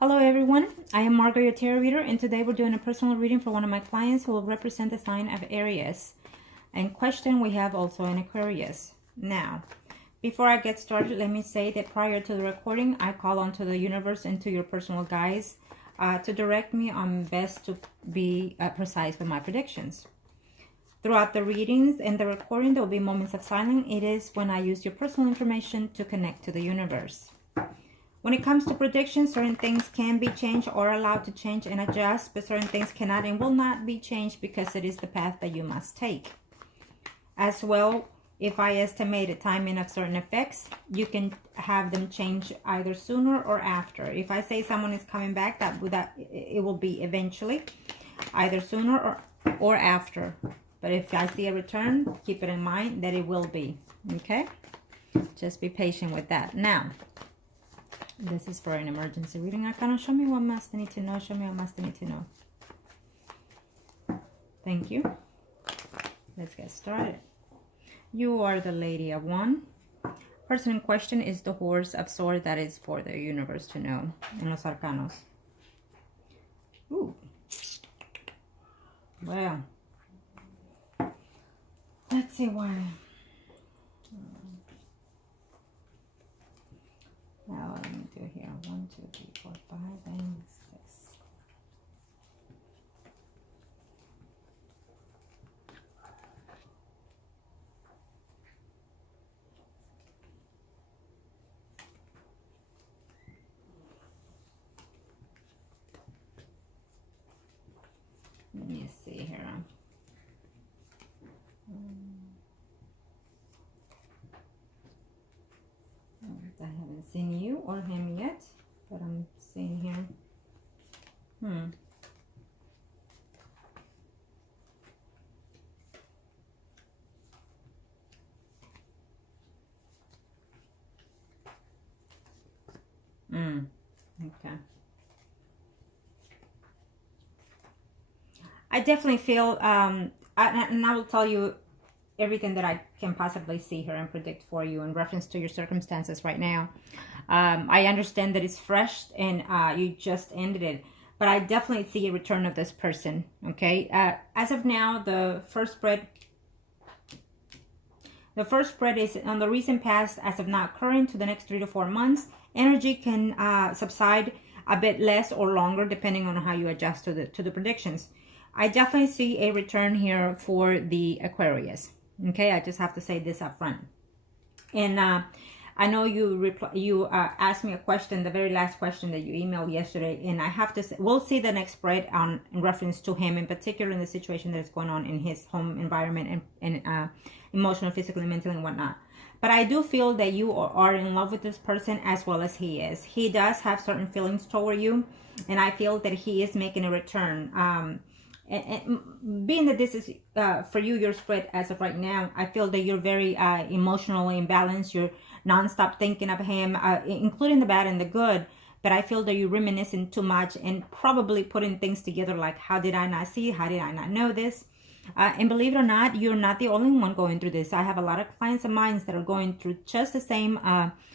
Hello everyone, I am Margourtarotreader and today we're doing a personal reading for one of my clients who will represent the sign of Aries. In question we have also an Aquarius. Now, before I get started, let me say that prior to the recording, I call onto the universe and to your personal guides to direct me on best to be precise with my predictions. Throughout the readings and the recording, there will be moments of silence. It is when I use your personal information to connect to the universe. When it comes to predictions, certain things can be changed or allowed to change and adjust, but certain things cannot and will not be changed because it is the path that you must take. As well, if I estimate a timing of certain effects, you can have them change either sooner or after. If I say someone is coming back, that it will be eventually, either sooner or after. But if I see a return, keep it in mind that it will be. Okay? Just be patient with that. Now, this is for an emergency reading. Arcana, show me what must I need to know. Show me what must I need to know. Thank you. Let's get started. You are the Lady of One. Person in question is the Horse of Swords. That is for the universe to know. In los arcanos. Ooh. Well. Let's see why. Now let me do here 1, 2, 3, 4, 5, and 6. Let me see here. I haven't seen you or him yet, but I'm seeing here. Okay. I definitely feel, and I will tell you everything that I can possibly see here and predict for you in reference to your circumstances right now. I understand that it's fresh and you just ended it, but I definitely see a return of this person, okay? As of now, the first spread is on the recent past as of now current to the next 3 to 4 months. Energy can subside a bit less or longer depending on how you adjust to the predictions. I definitely see a return here for the Aquarius. Okay, I just have to say this up front. And I know you asked me a question, the very last question that you emailed yesterday, and I have to say, we'll see the next spread in reference to him, in particular in the situation that is going on in his home environment and emotional, physically, mentally, and whatnot. But I do feel that you are in love with this person as well as he is. He does have certain feelings toward you, and I feel that he is making a return. And being that this is for you, your spread as of right now, I feel that you're very emotionally imbalanced. You're nonstop thinking of him, including the bad and the good. But I feel that you're reminiscing too much and probably putting things together like, how did I not see? How did I not know this? And believe it or not, you're not the only one going through this. I have a lot of clients of mine that are going through just the same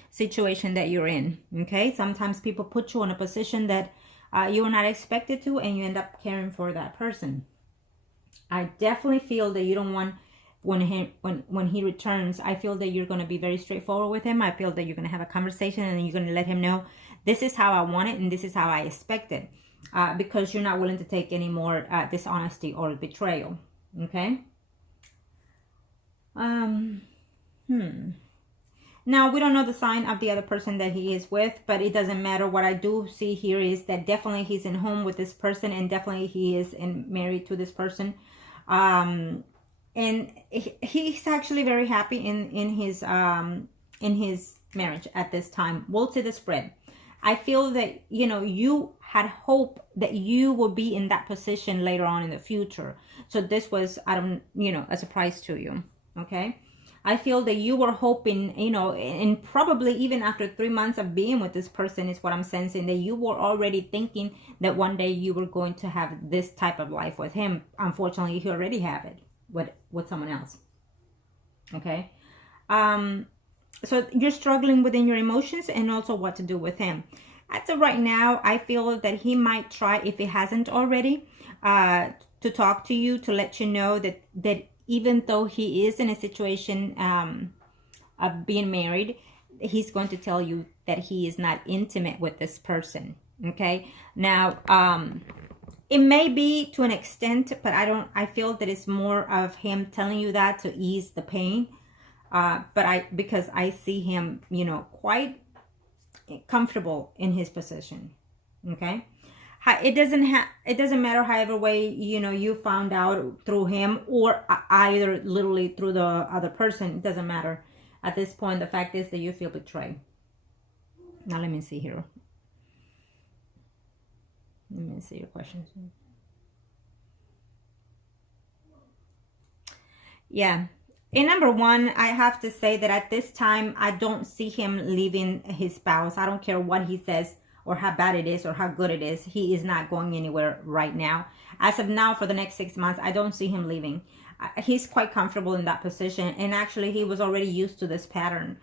situation that you're in. Okay, sometimes people put you in a position that you were not expected to, and you end up caring for that person. I definitely feel that you don't want, when he returns, I feel that you're going to be very straightforward with him. I feel that you're going to have a conversation and you're going to let him know, this is how I want it and this is how I expect it, because you're not willing to take any more dishonesty or betrayal. Okay. Now, we don't know the sign of the other person that he is with, but it doesn't matter. What I do see here is that definitely he's in home with this person, and definitely he is married to this person. And he's actually very happy in his marriage at this time. We'll see the spread. I feel that, you know, you had hope that you will be in that position later on in the future. So this was, a surprise to you. Okay. I feel that you were hoping, you know, and probably even after 3 months of being with this person is what I'm sensing, that you were already thinking that one day you were going to have this type of life with him. Unfortunately, you already have it with someone else. Okay. So you're struggling within your emotions and also what to do with him. As of right now, I feel that he might try, if he hasn't already, to talk to you, to let you know that even though he is in a situation of being married, he's going to tell you that he is not intimate with this person. Okay, now it may be to an extent, but I feel that it's more of him telling you that to ease the pain. Because I see him, quite comfortable in his position. Okay, it doesn't matter however way you found out through him, or either literally through the other person. It doesn't matter at this point. The fact is that you feel betrayed. Now let me see here. Let me see your questions. Yeah. In number one, I have to say that at this time, I don't see him leaving his spouse. I don't care what he says or how bad it is or how good it is. He is not going anywhere right now. As of now, for the next 6 months, I don't see him leaving. He's quite comfortable in that position. And actually, he was already used to this pattern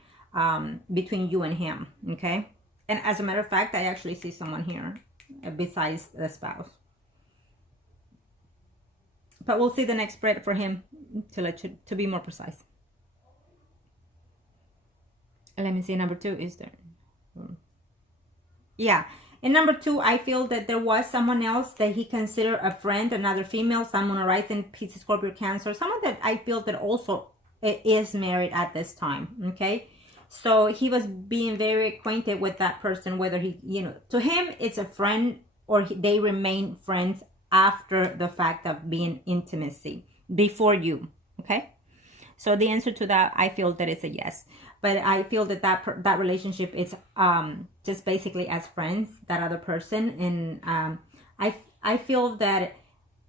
between you and him. Okay. And as a matter of fact, I actually see someone here besides the spouse. But we'll see the next spread for him to be more precise. Let me see. Number two is there. Yeah. In number two, I feel that there was someone else that he considered a friend, another female, someone arising Pisces, Scorpio, Cancer, someone that I feel that also is married at this time. Okay. So he was being very acquainted with that person, whether he, to him, it's a friend or they remain friends after the fact of being intimacy before you. Okay. So the answer to that, I feel that it's a yes. But I feel that relationship is just basically as friends, that other person. And I feel that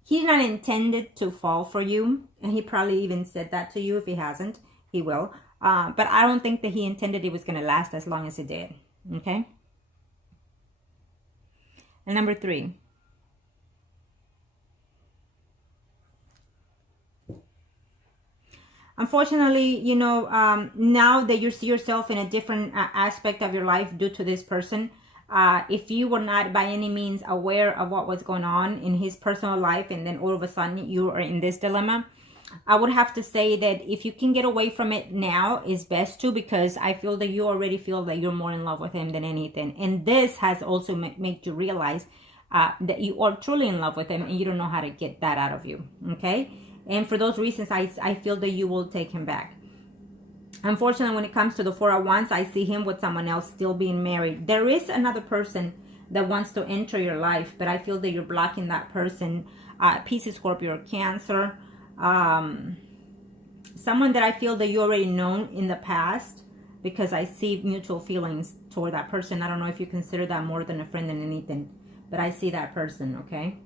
he's not intended to fall for you. And he probably even said that to you. If he hasn't, he will. But I don't think that he intended it was going to last as long as it did. Okay. And number three. Unfortunately, now that you see yourself in a different aspect of your life due to this person, if you were not by any means aware of what was going on in his personal life, and then all of a sudden you are in this dilemma, I would have to say that if you can get away from it now, it's best to, because I feel that you already feel that you're more in love with him than anything. And this has also made you realize that you are truly in love with him, and you don't know how to get that out of you. Okay. And for those reasons, I feel that you will take him back. Unfortunately, when it comes to the Four of Wands, I see him with someone else still being married. There is another person that wants to enter your life, but I feel that you're blocking that person. Pisces, Scorpio, or Cancer. Someone that I feel that you already know in the past, because I see mutual feelings toward that person. I don't know if you consider that more than a friend than anything, but I see that person. Okay.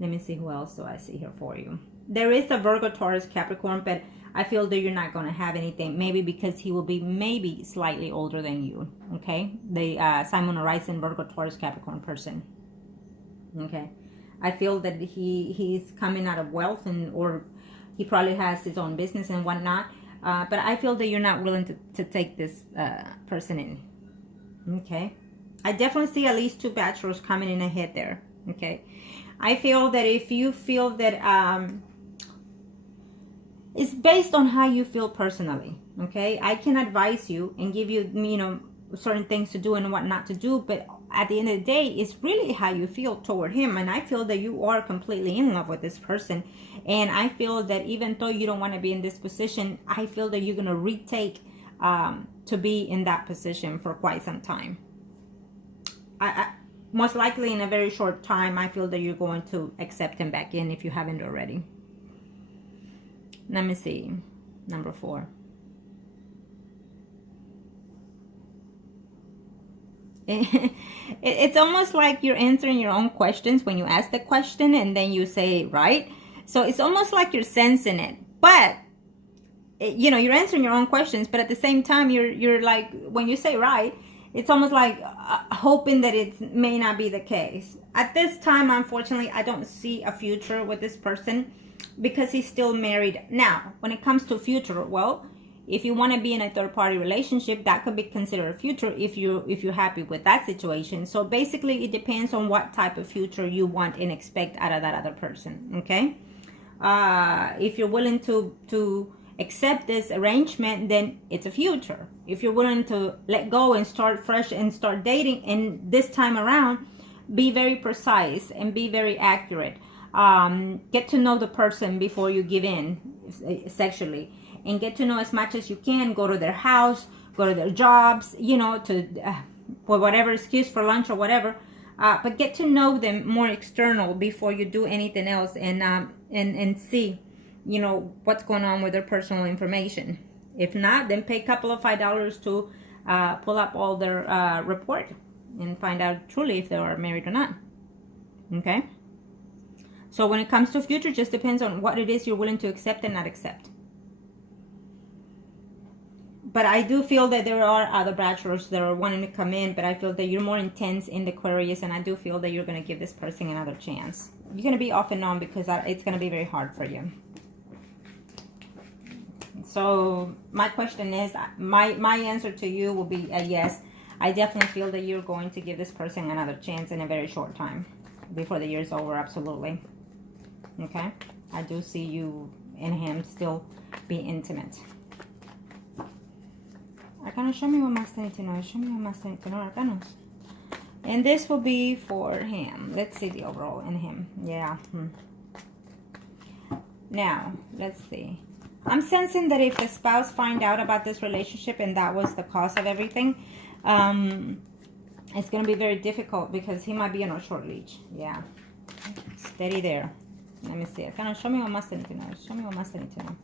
Let me see who else do I see here for you. There is a Virgo, Taurus, Capricorn, but I feel that you're not going to have anything. Maybe because he will be maybe slightly older than you. Okay. The Simon Horizon, Virgo, Taurus, Capricorn person. Okay. I feel that he's coming out of wealth, or he probably has his own business and whatnot. But I feel that you're not willing to take this person in. Okay. I definitely see at least 2 bachelors coming in ahead there. Okay. I feel that if you feel that it's based on how you feel personally. Okay. I can advise you and give you, certain things to do and what not to do. But at the end of the day, it's really how you feel toward him. And I feel that you are completely in love with this person. And I feel that even though you don't want to be in this position, I feel that you're going to retake to be in that position for quite some time. Most likely in a very short time, I feel that you're going to accept him back in if you haven't already. Let me see. Number 4. It's almost like you're answering your own questions when you ask the question and then you say, right? So it's almost like you're sensing it. But, you're answering your own questions, but at the same time, you're like, when you say right, it's almost like hoping that it may not be the case. At this time, unfortunately, I don't see a future with this person because he's still married. Now, when it comes to future, well, If you want to be in a third-party relationship, that could be considered a future if you're happy with that situation. So basically, it depends on what type of future you want and expect out of that other person. Okay, if you're willing to accept this arrangement, then it's a future. If you're willing to let go and start fresh and start dating, and this time around, be very precise and be very accurate. Get to know the person before you give in sexually, and get to know as much as you can. Go to their house, go to their jobs, you know, to for whatever excuse, for lunch or whatever. But get to know them more external before you do anything else, and see, you know, what's going on with their personal information. If not, then pay a couple of $5 to pull up all their report and find out truly if they are married or not. Okay? So when it comes to future, just depends on what it is you're willing to accept and not accept. But I do feel that there are other bachelors that are wanting to come in, but I feel that you're more intense in the Aquarius, and I do feel that you're going to give this person another chance. You're going to be off and on because it's going to be very hard for you. So my question is, my answer to you will be a yes. I definitely feel that you're going to give this person another chance in a very short time before the year's over. Absolutely. Okay, I do see you and him still be intimate. Arcana, show me what Master need to know. Show me what Master need to know, Arcana. And this will be for him. Let's see the overall in him. Yeah. Now, let's see. I'm sensing that if the spouse find out about this relationship and that was the cause of everything, it's going to be very difficult because he might be on a short leash. Yeah. Steady there. Let me see. Arcana, show me what Master need to know. Show me what Master need to know.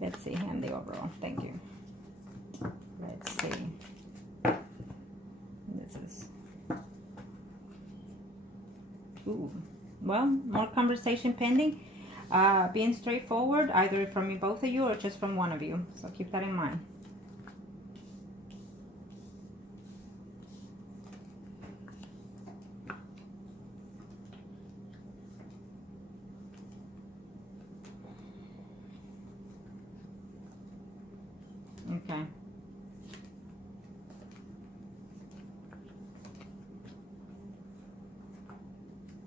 Let's see him, the overall. Thank you. Let's see. This is... Ooh. Well, more conversation pending. Being straightforward, either from both of you or just from one of you. So keep that in mind. Okay.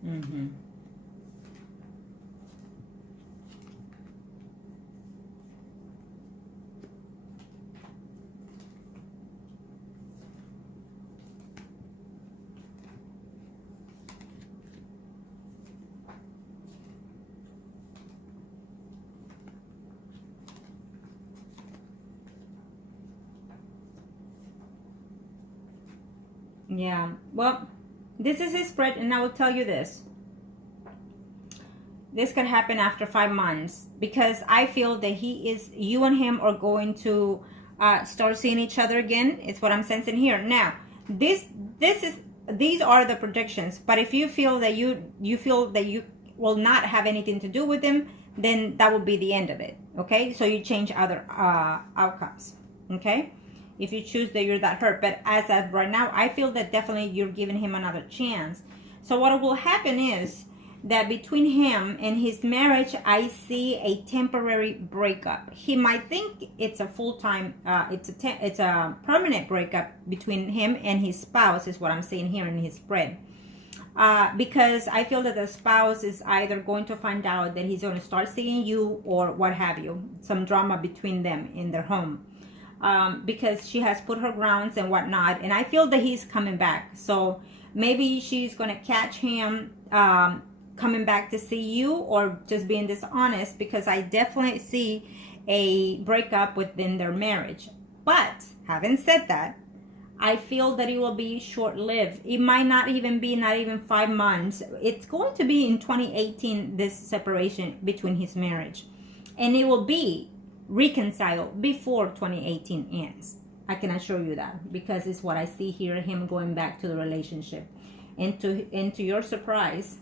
Mm-hmm. Yeah, well, this is his spread, and I will tell you this. This could happen after 5 months because I feel that you and him are going to start seeing each other again. It's what I'm sensing here. Now, these are the predictions. But if you feel that you feel that you will not have anything to do with him, then that will be the end of it. Okay, so you change other outcomes. Okay. If you choose that you're that hurt. But as of right now, I feel that definitely you're giving him another chance. So what will happen is that between him and his marriage, I see a temporary breakup. He might think it's a full-time, it's a permanent breakup between him and his spouse is what I'm seeing here in his spread. Because I feel that the spouse is either going to find out that he's going to start seeing you or what have you. Some drama between them in their home. Because she has put her grounds and whatnot, and I feel that he's coming back. So maybe she's gonna catch him coming back to see you, or just being dishonest, because I definitely see a breakup within their marriage. But having said that, I feel that it will be short-lived. It might not even be 5 months. It's going to be in 2018, this separation between his marriage, and it will be reconciled before 2018 ends. I can assure you that, because it's what I see here, him going back to the relationship. And to your surprise,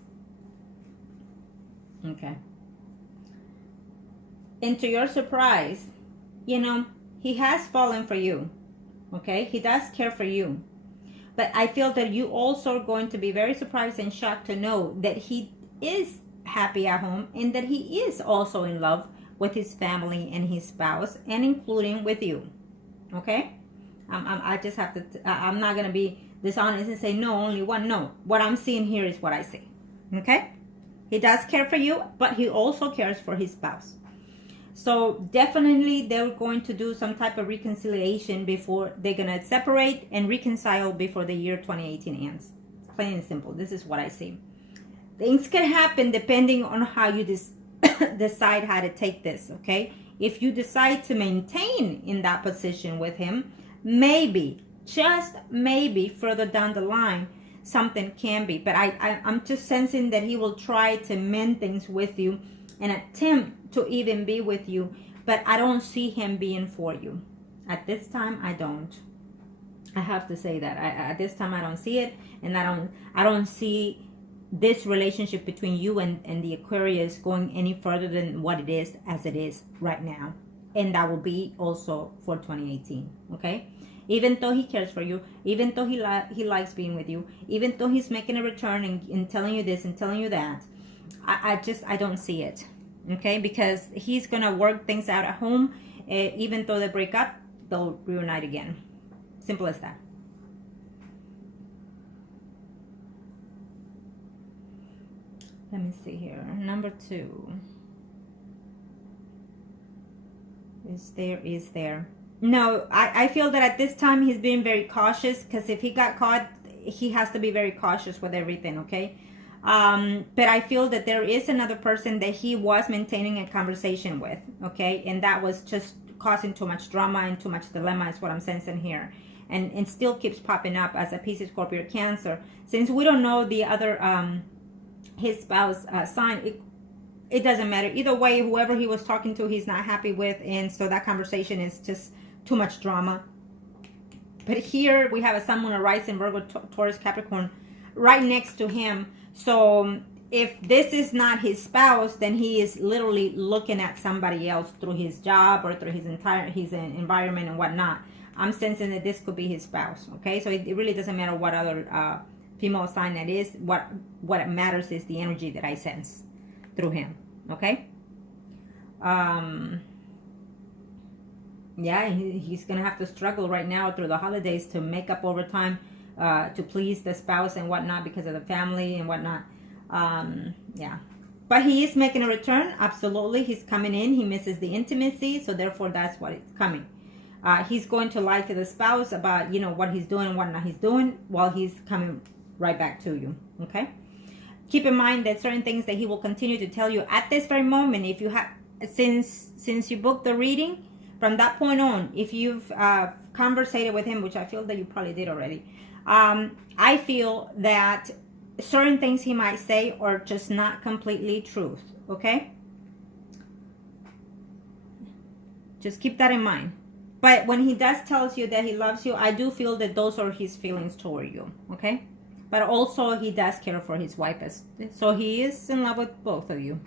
okay, and to your surprise, you know, he has fallen for you. Okay, he does care for you, but I feel that you also are going to be very surprised and shocked to know that he is happy at home and that he is also in love with his family and his spouse, and including with you. Okay? I just have to, I'm not going to be dishonest and say, no, only one. No. What I'm seeing here is what I see. Okay? He does care for you, but he also cares for his spouse. So definitely they're going to do some type of reconciliation before they're going to separate and reconcile before the year 2018 ends. Plain and simple. This is what I see. Things can happen depending on how you decide how to take this, okay? If you decide to maintain in that position with him, maybe, just maybe further down the line, something can be. But I'm just sensing that he will try to mend things with you and attempt to even be with you. But I don't see him being for you. At this time, I don't. I have to say that. At this time, I don't see it. And I don't see this relationship between you and the Aquarius going any further than what it is as it is right now. And that will be also for 2018, okay? Even though he cares for you, even though he likes being with you, even though he's making a return and telling you this and telling you that, I don't see it, okay? Because he's going to work things out at home. Even though they break up, they'll reunite again. Simple as that. Let me see here. Number 2. Is there. No, I feel that at this time he's being very cautious, because if he got caught, he has to be very cautious with everything, okay? But I feel that there is another person that he was maintaining a conversation with, okay? And that was just causing too much drama and too much dilemma is what I'm sensing here. And still keeps popping up as a Pisces, Scorpio, Cancer. Since we don't know the other... his spouse sign, it doesn't matter either way. Whoever he was talking to, he's not happy with, and so that conversation is just too much drama. But here we have a Sun, Moon, Rising, Virgo, Taurus, Capricorn right next to him. So if this is not his spouse, then he is literally looking at somebody else through his job or through his environment and whatnot. I'm sensing that this could be his spouse, okay? So it really doesn't matter what other female sign that is. What matters is the energy that I sense through him, okay? Yeah, he's gonna have to struggle right now through the holidays to make up overtime to please the spouse and whatnot, because of the family and whatnot. Yeah, but he is making a return. Absolutely, he's coming in. He misses the intimacy, so therefore that's what it's coming. He's going to lie to the spouse about, you know, what he's doing and what not he's doing, while he's coming right back to you, okay? Keep in mind that certain things that he will continue to tell you at this very moment, if you have, since you booked the reading, from that point on, if you've conversated with him, which I feel that you probably did already, I feel that certain things he might say are just not completely truth, okay? Just keep that in mind. But when he does tells you that he loves you, I do feel that those are his feelings toward you, okay? But also he does care for his wife, so he is in love with both of you.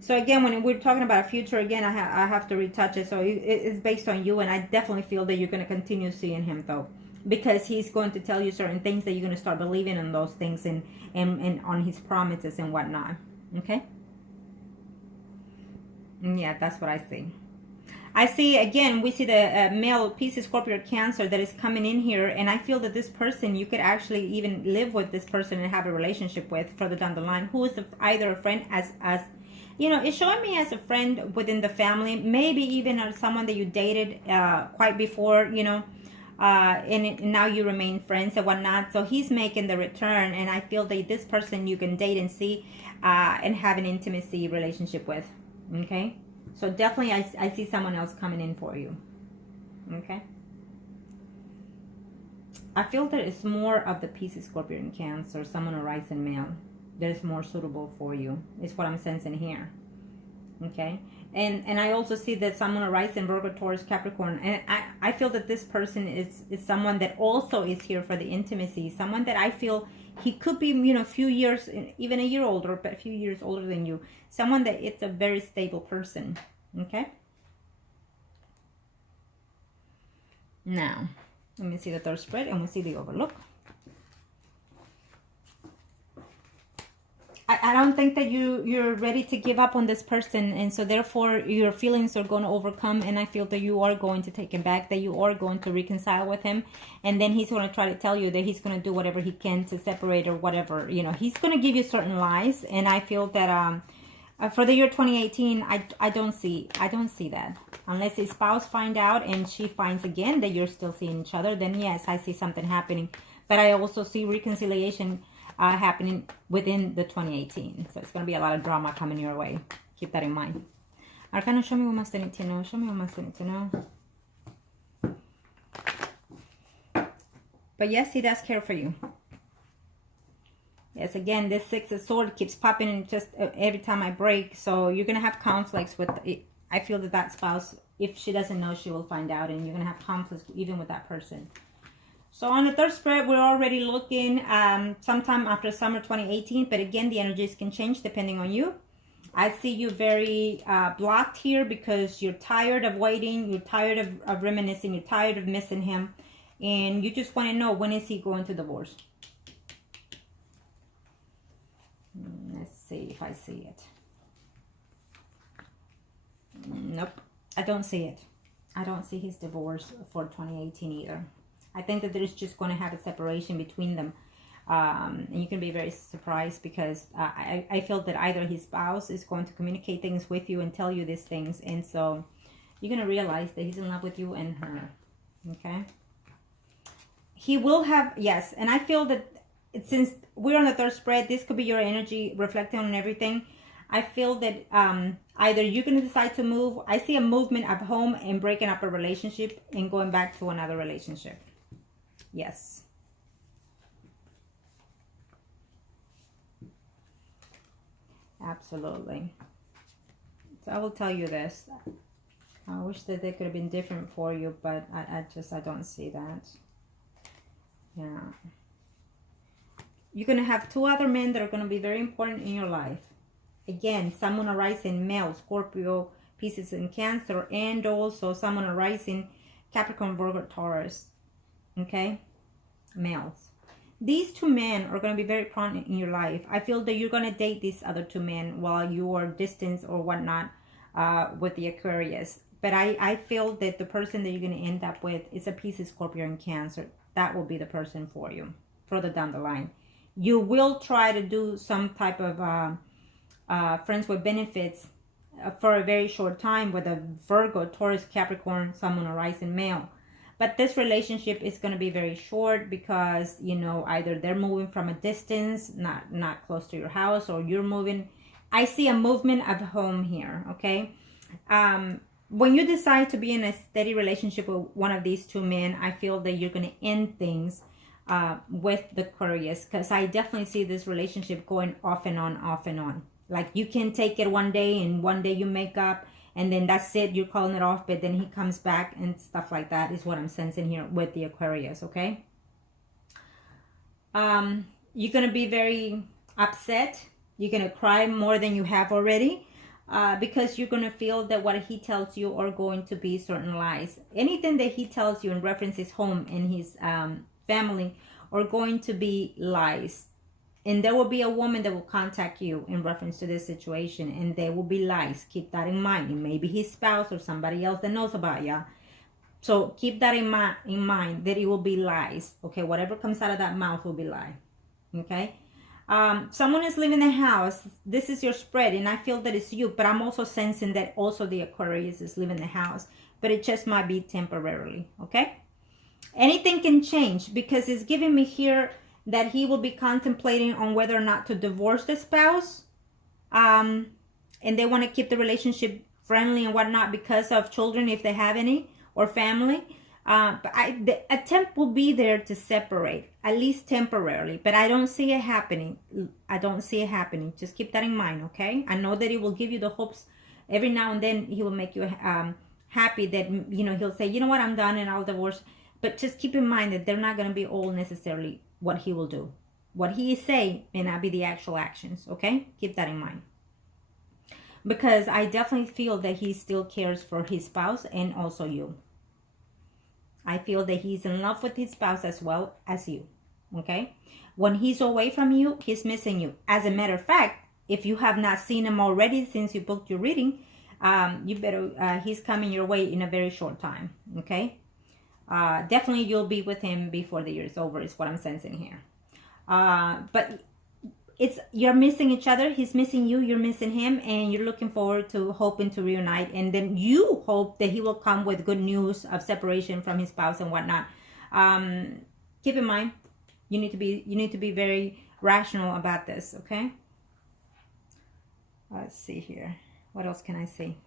So again, when we're talking about a future, again, I have to retouch it. So it's based on you, and I definitely feel that you're going to continue seeing him, though, because he's going to tell you certain things that you're going to start believing in those things and on his promises and whatnot. Okay? Yeah, that's what I see. I see, again, we see the male Pisces, Scorpio, Cancer that is coming in here, and I feel that this person, you could actually even live with this person and have a relationship with further down the line, who is either a friend as you know, it's showing me as a friend within the family, maybe even as someone that you dated quite before, you know, and now you remain friends and whatnot. So he's making the return, and I feel that this person you can date and see and have an intimacy relationship with, okay? So definitely I see someone else coming in for you, okay? I feel that it's more of the Pisces, Scorpio, and Cancer, someone a rising male that is more suitable for you, is what I'm sensing here, okay? And I also see that someone a rising Virgo, Taurus, Capricorn, and I feel that this person is someone that also is here for the intimacy, someone that I feel he could be, you know, a few years, even a year older, but a few years older than you, someone that it's a very stable person, okay? Now, let me see the third spread, and we'll see the overlook. I don't think that you're ready to give up on this person, and so therefore your feelings are going to overcome, and I feel that you are going to take him back, that you are going to reconcile with him, and then he's going to try to tell you that he's going to do whatever he can to separate or whatever. You know, he's going to give you certain lies, and I feel that for the year 2018, I don't see that. Unless his spouse find out and she finds again that you're still seeing each other, then yes, I see something happening. But I also see reconciliation happening within the 2018. So it's going to be a lot of drama coming your way. Keep that in mind. Arcana, show me what must I need to know. Show me what must I need to know. But yes, he does care for you. Yes, again, this Six of Swords keeps popping in just every time I break. So you're going to have conflicts with it. I feel that that spouse, if she doesn't know, she will find out. And you're going to have conflicts even with that person. So on the third spread, we're already looking sometime after summer 2018. But again, the energies can change depending on you. I see you very blocked here because you're tired of waiting. You're tired of reminiscing. You're tired of missing him. And you just want to know, when is he going to divorce? Let's see if I see it. Nope. I don't see it. I don't see his divorce for 2018 either. I think that there's just going to have a separation between them. And you can be very surprised because I feel that either his spouse is going to communicate things with you and tell you these things. And so you're going to realize that he's in love with you and her. Okay? He will have, yes. And I feel that since we're on the third spread, this could be your energy reflecting on everything. I feel that either you're going to decide to move. I see a movement at home and breaking up a relationship and going back to another relationship. Yes. Absolutely. So I will tell you this. I wish that they could have been different for you, but I don't see that. Yeah. You're going to have two other men that are going to be very important in your life. Again, someone arising male, Scorpio, Pisces, and Cancer, and also someone arising Capricorn, Virgo, Taurus. Okay? Males. These two men are going to be very prominent in your life. I feel that you're going to date these other two men while you are distant or whatnot with the Aquarius. But I feel that the person that you're going to end up with is a Pisces, Scorpio, and Cancer. That will be the person for you further down the line. You will try to do some type of friends with benefits for a very short time with a Virgo, Taurus, Capricorn, someone arising male. But this relationship is going to be very short because, you know, either they're moving from a distance, not close to your house, or you're moving. I see a movement of home here, okay? When you decide to be in a steady relationship with one of these two men, I feel that you're going to end things with the Aquarius, because I definitely see this relationship going off and on, off and on. Like you can take it one day and one day you make up and then that's it, you're calling it off, but then he comes back and stuff like that is what I'm sensing here with the Aquarius, okay? You're going to be very upset. You're going to cry more than you have already because you're going to feel that what he tells you are going to be certain lies. Anything that he tells you in reference to his home and his family are going to be lies. And there will be a woman that will contact you in reference to this situation, and there will be lies. Keep that in mind. It may be his spouse or somebody else that knows about you. So keep that in mind that it will be lies. Okay, whatever comes out of that mouth will be lie. Okay, someone is leaving the house. This is your spread, and I feel that it's you. But I'm also sensing that also the Aquarius is leaving the house, but it just might be temporarily. Okay, anything can change because it's giving me here that he will be contemplating on whether or not to divorce the spouse. And they want to keep the relationship friendly and whatnot because of children, if they have any, or family. But the attempt will be there to separate, at least temporarily. But I don't see it happening. I don't see it happening. Just keep that in mind, okay? I know that it will give you the hopes. Every now and then he will make you happy that, you know, he'll say, you know what, I'm done and I'll divorce. But just keep in mind that they're not going to be all necessarily what he will do. What he is saying may not be the actual actions, okay? Keep that in mind. Because I definitely feel that he still cares for his spouse and also you. I feel that he's in love with his spouse as well as you, okay? When he's away from you, he's missing you. As a matter of fact, if you have not seen him already since you booked your reading, you better, he's coming your way in a very short time, okay? Definitely you'll be with him before the year is over is what I'm sensing here. But you're missing each other. He's missing you, you're missing him, and you're looking forward to hoping to reunite. And then you hope that he will come with good news of separation from his spouse and whatnot. Keep in mind, you need to be very rational about this, okay? Let's see here. What else can I say?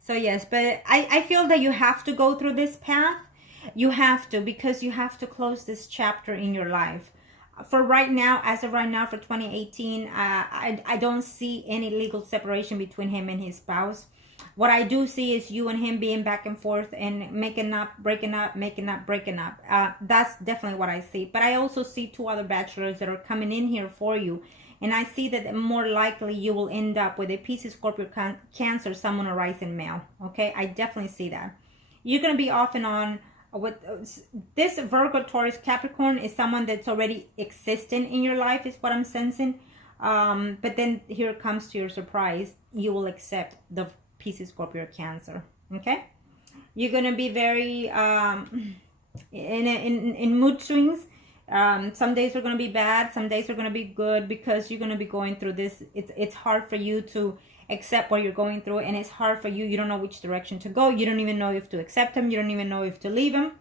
So yes, but I feel that you have to go through this path. You have to, because you have to close this chapter in your life. For right now, as of right now, for 2018, I don't see any legal separation between him and his spouse. What I do see is you and him being back and forth and making up, breaking up, making up, breaking up. That's definitely what I see. But I also see 2 other bachelors that are coming in here for you. And I see that more likely you will end up with a Pisces, Scorpio, Cancer, someone a rising male. Okay, I definitely see that. You're going to be off and on with this Virgo, Taurus, Capricorn is someone that's already existing in your life is what I'm sensing. But then here comes to your surprise. You will accept the Pisces, Scorpio, Cancer. Okay, you're going to be very in mood swings. Some days are going to be bad, some days are going to be good, because you're going to be going through this. It's hard for you to accept what you're going through, and it's hard for you. You don't know which direction to go. You don't even know if to accept him. You don't even know if to leave him.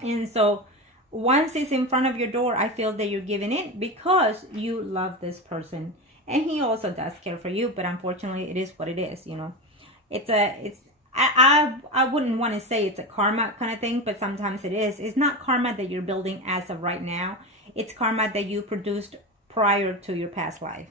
And so once it's in front of your door, I feel that you're giving in because you love this person, and he also does care for you. But unfortunately, it is what it is. You know, I wouldn't want to say it's a karma kind of thing, but sometimes it is. It's not karma that you're building as of right now. It's karma that you produced prior to your past life.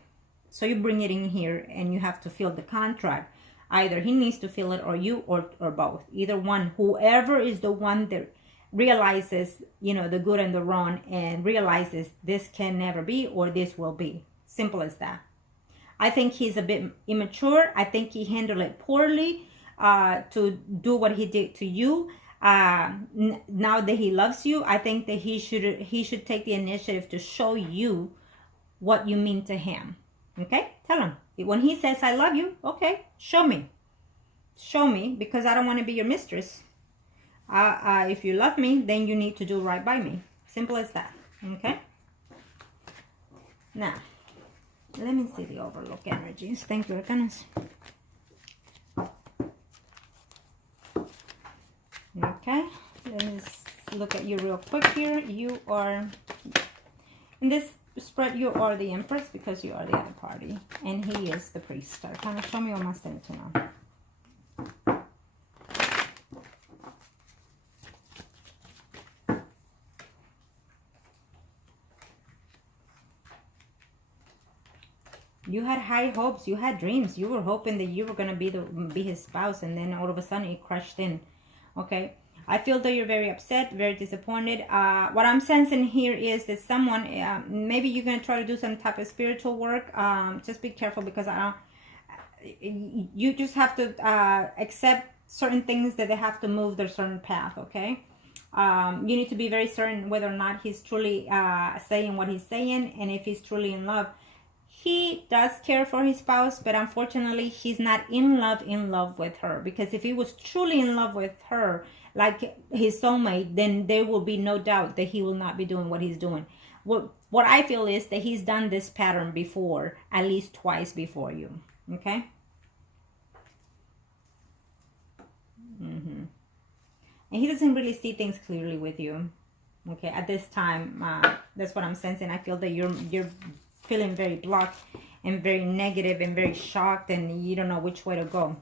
So you bring it in here and you have to fill the contract. Either he needs to fill it, or you, or both. Either one. Whoever is the one that realizes, you know, the good and the wrong, and realizes this can never be, or this will be. Simple as that. I think he's a bit immature. I think he handled it poorly. To do what he did to you. Now that he loves you, I think that he should take the initiative to show you what you mean to him. Okay, tell him when he says I love you. Okay, show me, because I don't want to be your mistress. If you love me, then you need to do right by me. Simple as that. Okay. Now, let me see the overlook energies. Thank you, Arcanas. Okay, let's look at you real quick here. You are, in this spread, you are the Empress, because you are the other party. And he is the Priest. Kind of show me what my center now. You had high hopes. You had dreams. You were hoping that you were going to be his spouse. And then all of a sudden it crashed in. Okay, I feel that you're very upset, very disappointed. What I'm sensing here is that someone, maybe you're going to try to do some type of spiritual work. Just be careful, because you just have to accept certain things, that they have to move their certain path, okay? You need to be very certain whether or not he's truly saying what he's saying, and if he's truly in love. He does care for his spouse, but unfortunately, he's not in love with her. Because if he was truly in love with her, like his soulmate, then there will be no doubt that he will not be doing what he's doing. What I feel is that he's done this pattern before, at least twice before you. Okay? And he doesn't really see things clearly with you. Okay, at this time, that's what I'm sensing. I feel that you're feeling very blocked and very negative and very shocked, and you don't know which way to go.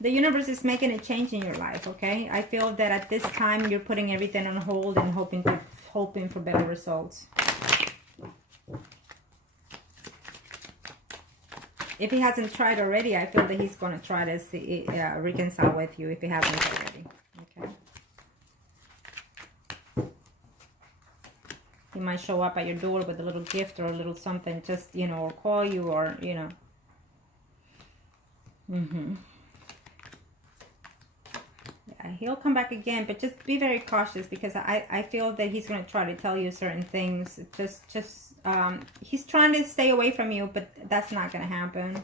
The universe is making a change in your life, okay? I feel that at this time you're putting everything on hold and hoping for better results. If he hasn't tried already, I feel that he's going to try to reconcile with you if he hasn't already, okay? He might show up at your door with a little gift or a little something, just, you know, or call you, or, you know. Yeah, he'll come back again, but just be very cautious, because I feel that he's going to try to tell you certain things. He's trying to stay away from you, but that's not going to happen.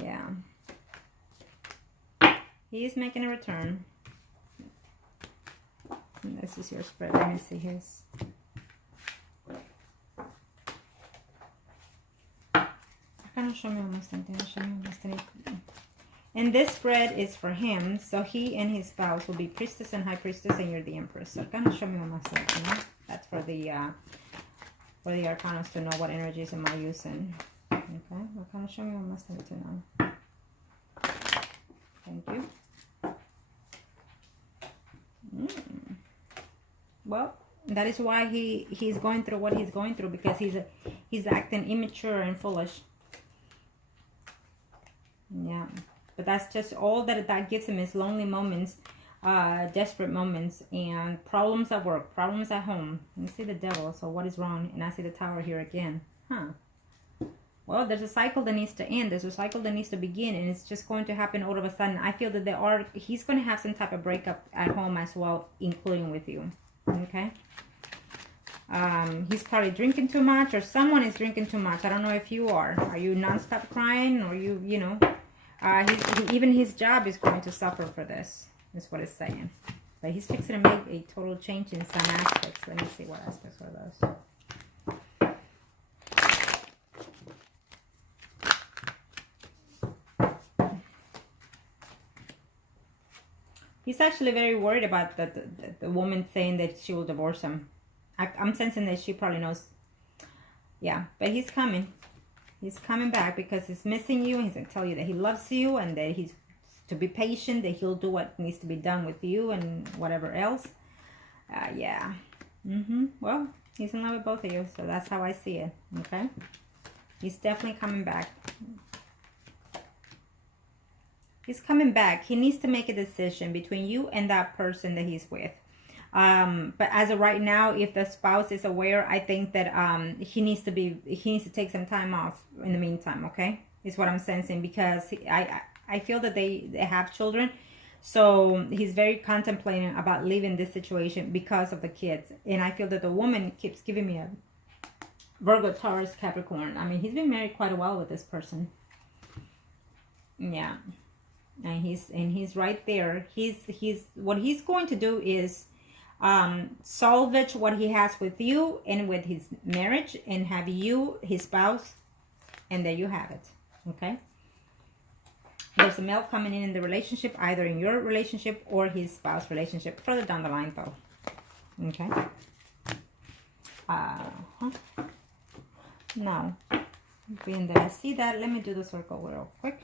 Yeah. He is making a return. And this is your spread. Let me see his. Show me almost anything. Show me almost anything. And this spread is for him. So he and his spouse will be priestess and high priestess, and you're the empress. So kind of show me almost anything. That's for the arcanas to know what energies am I using. Okay. Well, kind of show me almost anything now. Thank you. Well, that is why he's going through what he's going through, because he's acting immature and foolish. Yeah, but that's just all that gives him is lonely moments, desperate moments, and problems at work, problems at home. And you see the devil, so what is wrong? And I see the tower here again. Well, there's a cycle that needs to end. There's a cycle that needs to begin, and it's just going to happen all of a sudden. I feel that he's going to have some type of breakup at home as well, including with you. Okay? He's probably drinking too much, or someone is drinking too much. I don't know if you are. Are you nonstop crying, or you know? Even his job is going to suffer for this, is what it's saying. But he's fixing to make a total change in some aspects. Let me see what aspects are those. He's actually very worried about the woman saying that she will divorce him. I'm sensing that she probably knows. Yeah, but he's coming. He's coming back because he's missing you. He's going to tell you that he loves you and that he's to be patient, that he'll do what needs to be done with you and whatever else. Yeah. Well, he's in love with both of you, so that's how I see it. Okay? He's definitely coming back. He's coming back. He needs to make a decision between you and that person that he's with. But as of right now, if the spouse is aware, I think that he needs to take some time off in the meantime. Okay, is what I'm sensing, because I feel that they have children, so he's very contemplating about leaving this situation because of the kids. And I feel that the woman keeps giving me a Virgo, Taurus, Capricorn. I mean, he's been married quite a while with this person. Yeah, and he's right there. What he's going to do is salvage what he has with you and with his marriage, and have you his spouse, and there you have it. Okay, there's a male coming in the relationship, either in your relationship or his spouse relationship, further down the line though. Okay. Now, being that I see that, let me do the circle real quick.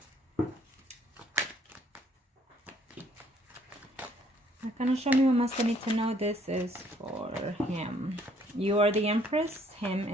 Can you show me what must I need to know? This is for him. You are the Empress, him